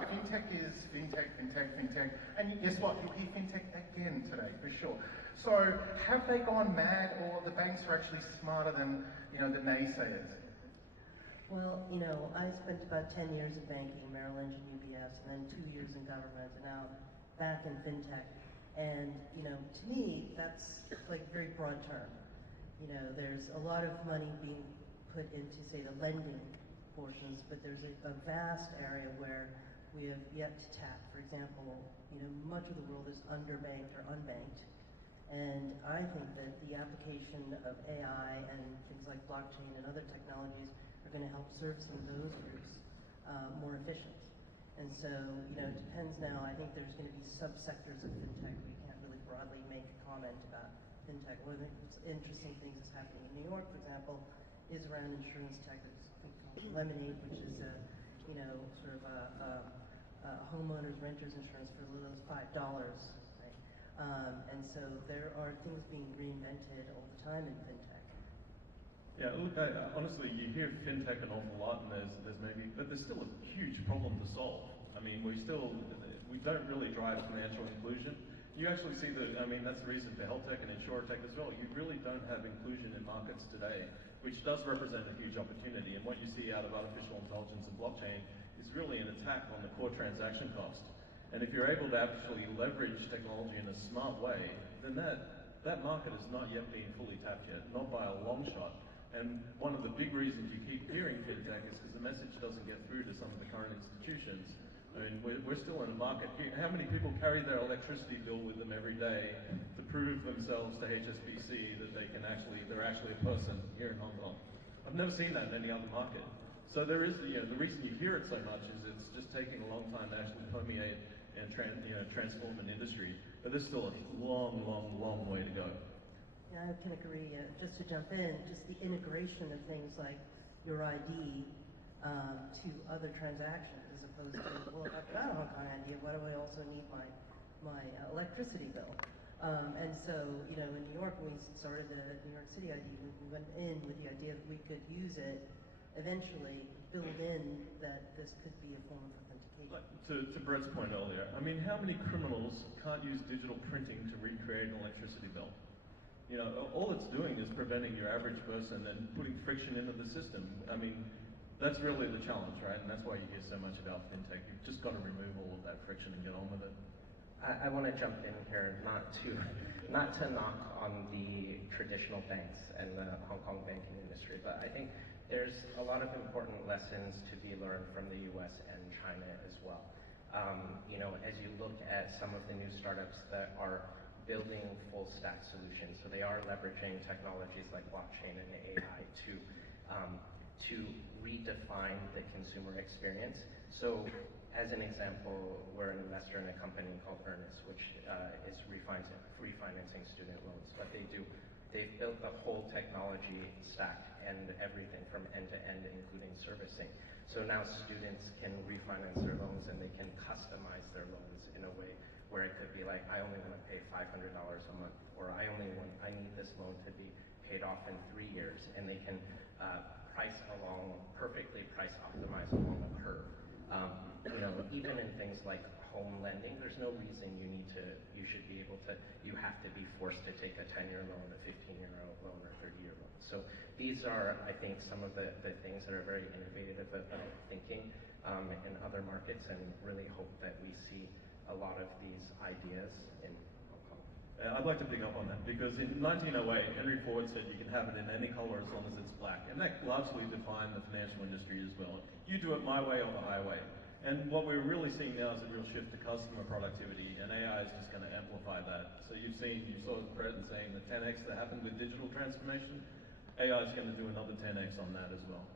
now. FinTech is FinTech, FinTech, FinTech, and guess what? You'll hear FinTech again today, for sure. So, have they gone mad, or the banks are actually smarter than, the naysayers? Well, I spent about 10 years in banking, Merrill Lynch and UBS, and then 2 years in government, and now back in FinTech. And, to me, that's like a very broad term. There's a lot of money being put into, say, the lending portions, but there's a vast area where we have yet to tap. For example, much of the world is underbanked or unbanked, and I think that the application of AI and things like blockchain and other technologies are going to help serve some of those groups more efficient. And so, it depends now. I think there's going to be subsectors of FinTech. We can't really broadly make a comment about FinTech. One of the interesting things that's happening in New York, for example, is around insurance tech. It's called Lemonade, which is sort of a homeowners renters insurance for as little as $5, right? And so there are things being reinvented all the time in FinTech. Yeah, look, honestly, you hear FinTech an awful lot, and but there's still a huge problem to solve. I mean, we don't really drive financial inclusion. You actually see that's the reason for health tech and insurtech as well. You really don't have inclusion in markets today, which does represent a huge opportunity. And what you see out of artificial intelligence and blockchain is really an attack on the core transaction cost. And if you're able to actually leverage technology in a smart way, then that market has not yet been fully tapped yet, not by a long shot. And one of the big reasons you keep hearing FinTech is because the message doesn't get through to some of the current institutions. I mean, we're still in a market here. How many people carry their electricity bill with them every day to prove themselves to HSBC that they're actually a person here in Hong Kong? I've never seen that in any other market. So there is, the reason you hear it so much is it's just taking a long time to actually permeate and transform an industry. But there's still a long, long, long way to go. Yeah, I can agree. Just to jump in, just the integration of things like your ID to other transactions, as opposed to, well, if I've got a Hong Kong ID, why do I also need my electricity bill? And so, in New York, when we started the New York City ID, we went in with the idea that we could use it, eventually build in that this could be a form of authentication. To Brett's point earlier, I mean, how many criminals can't use digital printing to recreate an electricity bill? All it's doing is preventing your average person and putting friction into the system. I mean, that's really the challenge, right? And that's why you hear so much about FinTech. You've just got to remove all of that friction and get on with it. I want to jump in here, not to knock on the traditional banks and the Hong Kong banking industry, but I think there's a lot of important lessons to be learned from the US and China as well. As you look at some of the new startups that are building full stack solutions, so they are leveraging technologies like blockchain and AI to redefine the consumer experience. So as an example, we're an investor in a company called Earnest, which is refinancing student loans. What they do, they've built the whole technology stack and everything from end to end, including servicing. So now students can refinance their loans and they can customize their loans in a way where it could be like, I only want to pay $500 a month, or I need this loan to be paid off in 3 years, and they can perfectly price optimize along a curve. Even in things like home lending, there's no reason you have to be forced to take a 10-year loan, a 15-year loan, or 30-year loan. So these are, I think, some of the things that are very innovative about thinking in other markets, and really hope that we see a lot of these ideas in Hong Kong. I'd like to pick up on that, because in 1908, Henry Ford said you can have it in any color as long as it's black. And that largely defined the financial industry as well. You do it my way or the highway. And what we're really seeing now is a real shift to customer productivity, and AI is just going to amplify that. So you saw Brett saying the 10x that happened with digital transformation, AI is going to do another 10x on that as well.